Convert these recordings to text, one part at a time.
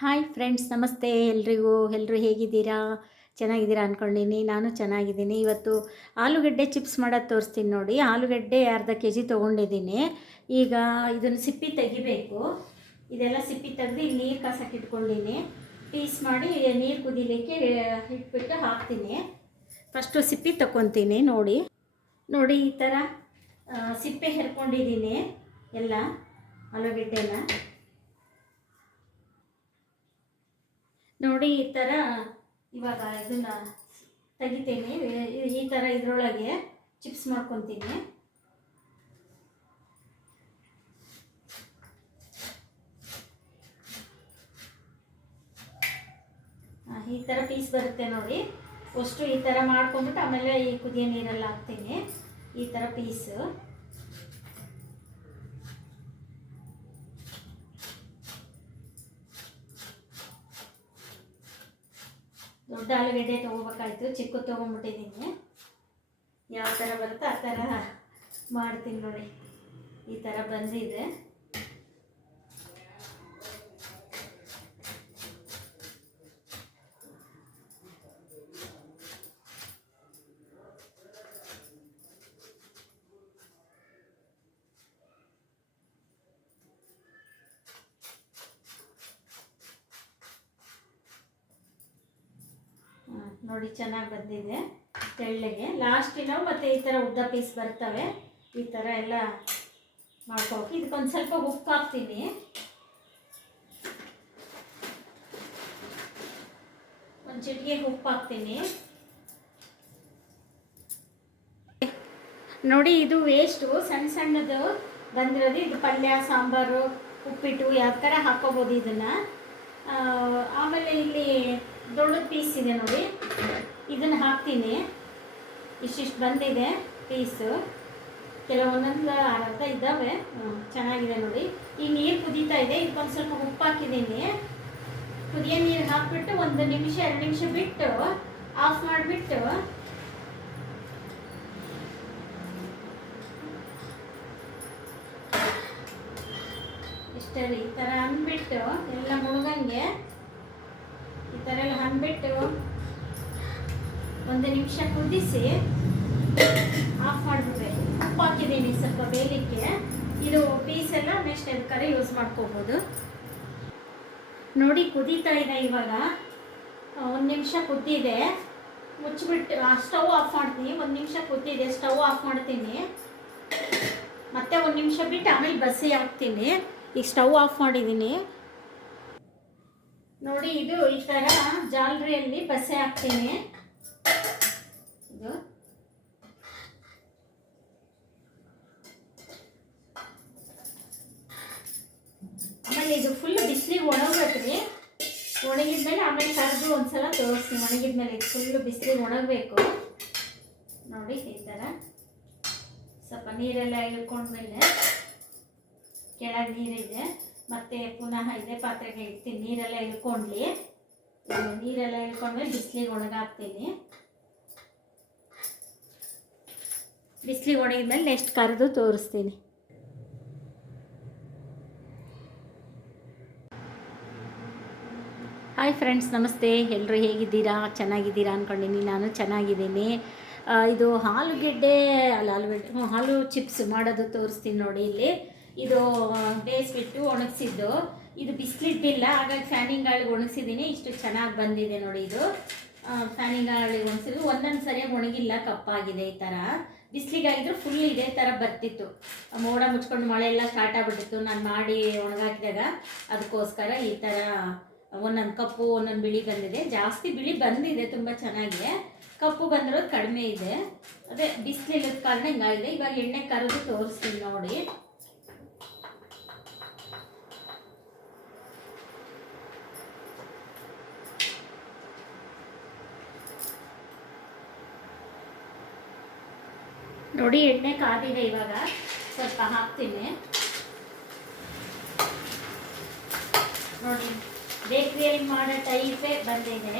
Hi friends, ನಮಸ್ತೆ ಎಲ್ರಿಗೂ. ಎಲ್ಲರೂ ಹೇಗಿದ್ದೀರಾ? ಚೆನ್ನಾಗಿದ್ದೀರಾ ಅಂದ್ಕೊಂಡಿನಿ. ನಾನು ಚೆನ್ನಾಗಿದ್ದೀನಿ. ಇವತ್ತು ಆಲೂಗಡ್ಡೆ ಚಿಪ್ಸ್ ಮಾಡೋದು ತೋರಿಸ್ತೀನಿ ನೋಡಿ. ಆಲೂಗಡ್ಡೆ ಅರ್ಧ ಕೆ ಜಿ ತೊಗೊಂಡಿದ್ದೀನಿ. ಈಗ ಇದನ್ನು ಸಿಪ್ಪಿ ತೆಗಿಬೇಕು. ಇದೆಲ್ಲ ಸಿಪ್ಪಿ ತೆಗೆದು ಇಲ್ಲಿ ನೀರು ಕಾಸಕ್ಕೆ ಇಟ್ಕೊಂಡಿನಿ. ಪೀಸ್ ಮಾಡಿ ನೀರು ಕುದಿಲಿಕ್ಕೆ ಇಟ್ಬಿಟ್ಟು ಹಾಕ್ತೀನಿ. ಫಸ್ಟು ಸಿಪ್ಪಿ ತಗೊತೀನಿ. ನೋಡಿ ಈ ಥರ ಸಿಪ್ಪೆ ಹೆರ್ಕೊಂಡಿದ್ದೀನಿ ಎಲ್ಲ ಆಲೂಗಡ್ಡೆನ. ನೋಡಿ ಈ ಥರ ಇವಾಗ ಇದನ್ನು ತೆಗಿತೀನಿ. ಈ ಥರ ಇದರೊಳಗೆ ಚಿಪ್ಸ್ ಮಾಡ್ಕೊತೀನಿ. ಈ ಥರ ಪೀಸ್ ಬರುತ್ತೆ ನೋಡಿ. ಅಷ್ಟು ಈ ಥರ ಮಾಡ್ಕೊಂಬಿಟ್ಟು ಆಮೇಲೆ ಈ ಕುದಿಯೋ ನೀರೆಲ್ಲ ಹಾಕ್ತೀನಿ. ಈ ಥರ ಪೀಸು ದೊಡ್ಡ ಆಲೂಗಡ್ಡೆ ತೊಗೋಬೇಕಾಯ್ತು, ಚಿಕ್ಕ ತೊಗೊಂಡ್ಬಿಟ್ಟಿದ್ದೀನಿ. ಯಾವ ಥರ ಬರುತ್ತೋ ಆ ಥರ ಮಾಡ್ತೀನಿ ನೋಡಿ. ಈ ಥರ ಬಂದಿದೆ. ನೋಡಿ ಚೆನ್ನಾಗಿ ಬಂದಿದೆ ತೆಳ್ಳಗೆ. ಲಾಸ್ಟಿನವು ಮತ್ತು ಈ ಥರ ಉದ್ದ ಪೀಸ್ ಬರ್ತವೆ. ಈ ಥರ ಎಲ್ಲ ಮಾಡ್ಕೋಬೇಕು. ಇದಕ್ಕೊಂದು ಸ್ವಲ್ಪ ಉಪ್ಪು ಹಾಕ್ತೀನಿ. ಒಂದು ಚಿಟಿಕೆ ಉಪ್ಪು ಹಾಕ್ತೀನಿ ನೋಡಿ. ಇದು ವೇಸ್ಟು ಸಣ್ಣ ಸಣ್ಣದು ಬಂದಿರೋದು. ಇದು ಪಲ್ಯ, ಸಾಂಬಾರು, ಉಪ್ಪಿಟ್ಟು ಯಾವ ಥರ ಹಾಕೋಬೋದು ಇದನ್ನು. ಆಮೇಲೆ ಇಲ್ಲಿ ದೊಡ್ಡದು ಪೀಸ್ ಇದೆ ನೋಡಿ, ಇದನ್ನು ಹಾಕ್ತೀನಿ. ಇಷ್ಟಿಷ್ಟು ಬಂದಿದೆ ಪೀಸು. ಕೆಲವೊಂದೊಂದು ಅರ್ಧ ಇದ್ದಾವೆ. ಚೆನ್ನಾಗಿದೆ ನೋಡಿ. ಈ ನೀರು ಕುದೀತಾ ಇದೆ. ಇದಕ್ಕೊಂದು ಸ್ವಲ್ಪ ಉಪ್ಪು ಹಾಕಿದ್ದೀನಿ. ಕುದಿಯೋ ನೀರು ಹಾಕಿಬಿಟ್ಟು 1 ನಿಮಿಷ 2 ನಿಮಿಷ ಬಿಟ್ಟು ಆಫ್ ಮಾಡಿಬಿಟ್ಟು ಇಷ್ಟೇ ಈ ಥರ ಅಂದ್ಬಿಟ್ಟು ಎಲ್ಲ ಮುಳುಗಂಗೆ ಈ ಥರ ಎಲ್ಲ ಅಂದ್ಬಿಟ್ಟು 1 ನಿಮಿಷ ಕುದಿಸಿ ಆಫ್ ಮಾಡಿಬಿಟ್ರೆ. ಉಪ್ಪು ಹಾಕಿದ್ದೀನಿ ಸ್ವಲ್ಪ ಬೇಯಲಿಕ್ಕೆ. ಇದು ಪೀಸೆಲ್ಲ ನೆಕ್ಸ್ಟ್ ಎದಕ್ಕಾರೆ ಯೂಸ್ ಮಾಡ್ಕೋಬೋದು ನೋಡಿ. ಕುದೀತಾ ಇದೆ ಇವಾಗ. 1 ನಿಮಿಷ ಕುದ್ದಿದೆ. ಮುಚ್ಚಿಬಿಟ್ಟು ಸ್ಟವ್ ಆಫ್ ಮಾಡ್ತೀನಿ. 1 ನಿಮಿಷ ಕುದ್ದಿದೆ, ಸ್ಟವ್ ಆಫ್ ಮಾಡ್ತೀನಿ. ಮತ್ತೆ 1 ನಿಮಿಷ ಬಿಟ್ಟು ಆಮೇಲೆ ಬಸಿ ಹಾಕ್ತೀನಿ. ಈಗ ಸ್ಟವ್ ಆಫ್ ಮಾಡಿದ್ದೀನಿ ನೋಡಿ. ಇದು ಈ ಥರ ಜಾಲರಿಯಲ್ಲಿ ಬಸೆ ಹಾಕ್ತೀನಿ. ಇದು ಆಮೇಲೆ ಇದು ಫುಲ್ ಬಿಸಿಲಿಗೆ ಒಣಗಬೇಕ್ರಿ. ಒಣಗಿದ್ಮೇಲೆ ಆಮೇಲೆ ಕರೆದು ಒಂದ್ಸಲ ತೋರಿಸ್ತೀನಿ. ಒಣಗಿದ್ಮೇಲೆ ಇದು ಫುಲ್ಲು ಬಿಸಿಲಿಗೆ ಒಣಗಬೇಕು ನೋಡಿ. ಈ ಥರ ಸ್ವಲ್ಪ ನೀರೆಲ್ಲ ಇಳ್ಕೊಂಡ್ಮೇಲೆ ಕೆಳಗೆ ನೀರಿದೆ, ಮತ್ತೆ ಪುನಃ ಇದೇ ಪಾತ್ರೆಗೆ ಇಡ್ತೀನಿ. ನೀರೆಲ್ಲ ಇಳ್ಕೊಂಡ್ಲಿ. ನೀರೆಲ್ಲ ಇಳ್ಕೊಂಡ್ಮೇಲೆ ಬಿಸಿಲಿಗೆ ಒಣಗಾಕ್ತೀನಿ. ಬಿಸಿಲಿಗೆ ಒಣಗಿದ್ಮೇಲೆ ನೆಕ್ಸ್ಟ್ ಕರೆದು ತೋರಿಸ್ತೀನಿ. ಹಾಯ್ ಫ್ರೆಂಡ್ಸ್, ನಮಸ್ತೆ. ಎಲ್ಲರೂ ಹೇಗಿದ್ದೀರಾ? ಚೆನ್ನಾಗಿದ್ದೀರಾ ಅಂದ್ಕೊಂಡಿನಿ. ನಾನು ಚೆನ್ನಾಗಿದ್ದೀನಿ. ಇದು ಆಲೂ ಚಿಪ್ಸ್ ಮಾಡೋದು ತೋರಿಸ್ತೀನಿ ನೋಡಿ. ಇಲ್ಲಿ ಇದು ಬೇಯಿಸ್ಬಿಟ್ಟು ಒಣಗಿಸಿದ್ದು. ಇದು ಬಿಸಿಲಿಟ್ಟಿಲ್ಲ, ಹಾಗಾಗಿ ಫ್ಯಾನಿಂಗ್ ಗಾಳಿಗೆ ಒಣಗಿಸಿದ್ದೀನಿ. ಇಷ್ಟು ಚೆನ್ನಾಗಿ ಬಂದಿದೆ ನೋಡಿ. ಇದು ಫ್ಯಾನಿಂಗ್ ಗಾಳಿಗೆ ಒಣಗಿಸಿದ್ದು. ಒಂದೊಂದು ಸರಿಯಾಗಿ ಒಣಗಿಲ್ಲ, ಕಪ್ಪಾಗಿದೆ. ಈ ಥರ ಬಿಸಿಲಿಗಾಗಿದ್ರು ಫುಲ್ ಇದೇ ಥರ ಬರ್ತಿತ್ತು. ಮೋಡ ಮುಚ್ಕೊಂಡು ಮಳೆ ಎಲ್ಲ ಸ್ಟಾರ್ಟ್ ಆಗಿಬಿಟ್ಟಿತ್ತು ನಾನು ಮಾಡಿ ಒಣಗಾಕಿದಾಗ. ಅದಕ್ಕೋಸ್ಕರ ಈ ಥರ ಒಂದೊಂದು ಕಪ್ಪು ಒಂದೊಂದು ಬಿಳಿ ಬಂದಿದೆ. ಜಾಸ್ತಿ ಬಿಳಿ ಬಂದಿದೆ, ತುಂಬ ಚೆನ್ನಾಗಿದೆ. ಕಪ್ಪು ಬಂದಿರೋದು ಕಡಿಮೆ ಇದೆ. ಅದೇ ಬಿಸಿಲಿಲ್ಲದ ಕಾರಣ ಹಿಂಗಾಗಿದೆ. ಇವಾಗ ಎಣ್ಣೆ ಕರೆದು ತೋರಿಸ್ತೀನಿ ನೋಡಿ. ನೋಡಿ ಎಣ್ಣೆ ಕಾದಿದೆ. ಇವಾಗ ಸ್ವಲ್ಪ ಹಾಕ್ತೀನಿ ನೋಡಿ. ಬೇಕ್ರಿಯಲ್ಲಿ ಮಾಡೋ ಟೈಪೇ ಬಂದಿದೆ.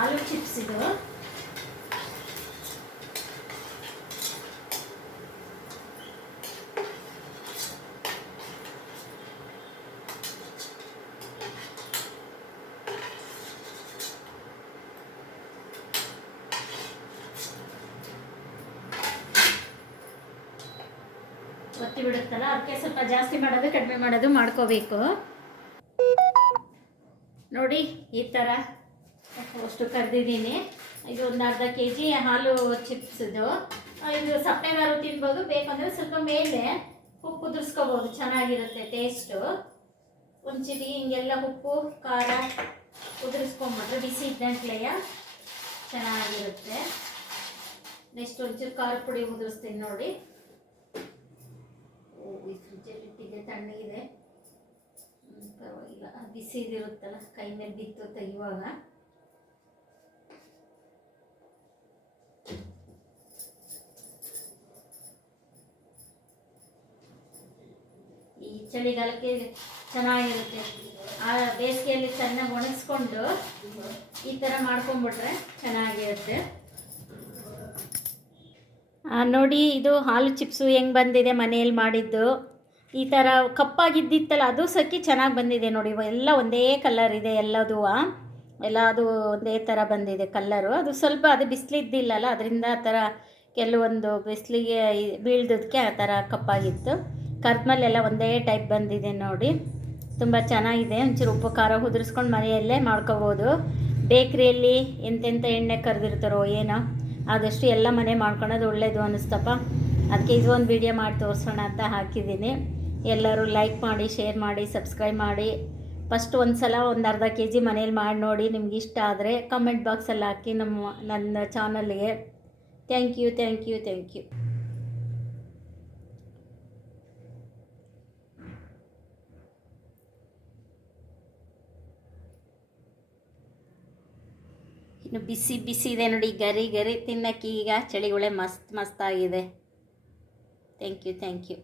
ಆಲೂ ಚಿಪ್ಸ್ ಇದು. ಒತ್ತಿ ಬಿಡುತ್ತಲ್ಲ, ಅದಕ್ಕೆ ಸ್ವಲ್ಪ ಜಾಸ್ತಿ ಮಾಡೋದು ಕಡಿಮೆ ಮಾಡೋದು ಮಾಡ್ಕೋಬೇಕು. ನೋಡಿ ಈ ಥರ ಅಷ್ಟು ಕರೆದಿದ್ದೀನಿ. ಇದು ಒಂದು ಅರ್ಧ kg ಹಾಲು ಚಿಪ್ಸ್. ಇದು ಸಪ್ಪೆಗಾರು ತಿನ್ಬೋದು, ಬೇಕಂದರೆ ಸ್ವಲ್ಪ ಮೇಲೆ ಉಪ್ಪು ಕುದಿಸ್ಕೋಬೋದು, ಚೆನ್ನಾಗಿರುತ್ತೆ ಟೇಸ್ಟು. ಒಂದು ಚಿಟಿಕೆ ಹಿಂಗೆಲ್ಲ ಉಪ್ಪು ಖಾರ ಕುದಿಸ್ಕೊಂಬಿಟ್ರೆ ಬಿಸಿ ಇದ್ದಂಟ್ಲೆಯ ಚೆನ್ನಾಗಿರುತ್ತೆ. ನೆಕ್ಸ್ಟ್ ಒಂಚೂರು ಖಾರ ಪುಡಿ ಉದುರಿಸ್ತೀನಿ ನೋಡಿ. ಈ ಫ್ರಿಜ್ಜಲ್ಲಿ ಇಟ್ಟಿದ್ದೆ, ತಣ್ಣಗಿದೆ, ಪರವಾಗಿಲ್ಲ. ಬಿಸಿದಿರುತ್ತಲ್ಲ, ಕೈ ಮೇಲೆ ಬಿತ್ತು ತೆಗಿಯುವಾಗ. ಈ ಚಳಿಗಾಲಕ್ಕೆ ಚೆನ್ನಾಗಿರುತ್ತೆ. ಆ ಬೇಸಿಗೆಯಲ್ಲಿ ಚೆನ್ನಾಗಿ ಒಣಗಿಸ್ಕೊಂಡು ಈ ಥರ ಮಾಡ್ಕೊಂಬಿಟ್ರೆ ಚೆನ್ನಾಗಿರುತ್ತೆ. ನೋಡಿ, ಇದು ಹಾಲು ಚಿಪ್ಸು ಹೆಂಗೆ ಬಂದಿದೆ ಮನೆಯಲ್ಲಿ ಮಾಡಿದ್ದು. ಈ ಥರ ಕಪ್ಪಾಗಿದ್ದಿತ್ತಲ್ಲ, ಅದು ಸಕ್ಕಿ ಚೆನ್ನಾಗಿ ಬಂದಿದೆ ನೋಡಿ. ಎಲ್ಲ ಒಂದೇ ಕಲರ್ ಇದೆ, ಎಲ್ಲದು ಒಂದೇ ಥರ ಬಂದಿದೆ ಕಲ್ಲರು. ಅದು ಸ್ವಲ್ಪ ಅದು ಬಿಸಿಲಿದ್ದಿಲ್ಲಲ್ಲ, ಅದರಿಂದ ಆ ಥರ ಕೆಲವೊಂದು ಬಿಸಿಲಿಗೆ ಬೀಳ್ದಕ್ಕೆ ಆ ಥರ ಕಪ್ಪಾಗಿತ್ತು. ಕರ್ದ್ಮೇಲೆಲ್ಲ ಒಂದೇ ಟೈಪ್ ಬಂದಿದೆ ನೋಡಿ, ತುಂಬ ಚೆನ್ನಾಗಿದೆ. ಒಂಚೂರು ಉಪ್ಪು ಖಾರ ಉದುರಿಸ್ಕೊಂಡು ಮನೆಯಲ್ಲೇ ಮಾಡ್ಕೋಬೋದು. ಬೇಕ್ರಿಯಲ್ಲಿ ಎಂತೆಂಥ ಎಣ್ಣೆ ಕರೆದಿರ್ತಾರೋ ಏನೋ, ಆದಷ್ಟು ಎಲ್ಲ ಮನೆ ಮಾಡ್ಕೊಳೋದು ಒಳ್ಳೆಯದು ಅನ್ನಿಸ್ತಪ್ಪ. ಅದಕ್ಕೆ ಇದು ಒಂದು ವೀಡಿಯೋ ಮಾಡಿ ತೋರಿಸೋಣ ಅಂತ ಹಾಕಿದ್ದೀನಿ. ಎಲ್ಲರೂ ಲೈಕ್ ಮಾಡಿ, ಶೇರ್ ಮಾಡಿ, ಸಬ್ಸ್ಕ್ರೈಬ್ ಮಾಡಿ. ಫಸ್ಟ್ ಒಂದು ಸಲ ಒಂದು ಅರ್ಧ kg ಮನೇಲಿ ಮಾಡಿ ನೋಡಿ. ನಿಮ್ಗೆ ಇಷ್ಟ ಆದರೆ ಕಮೆಂಟ್ ಬಾಕ್ಸಲ್ಲಿ ಹಾಕಿ ನನ್ನ ಚಾನಲ್ಗೆ. Thank you. ಇನ್ನು ಬಿಸಿ ಇದೆ ನೋಡಿ, ಗರಿ ತಿನ್ನಕ್ಕೆ ಈಗ ಚಳಿಗುಳೆ ಮಸ್ತಾಗಿದೆ. Thank you.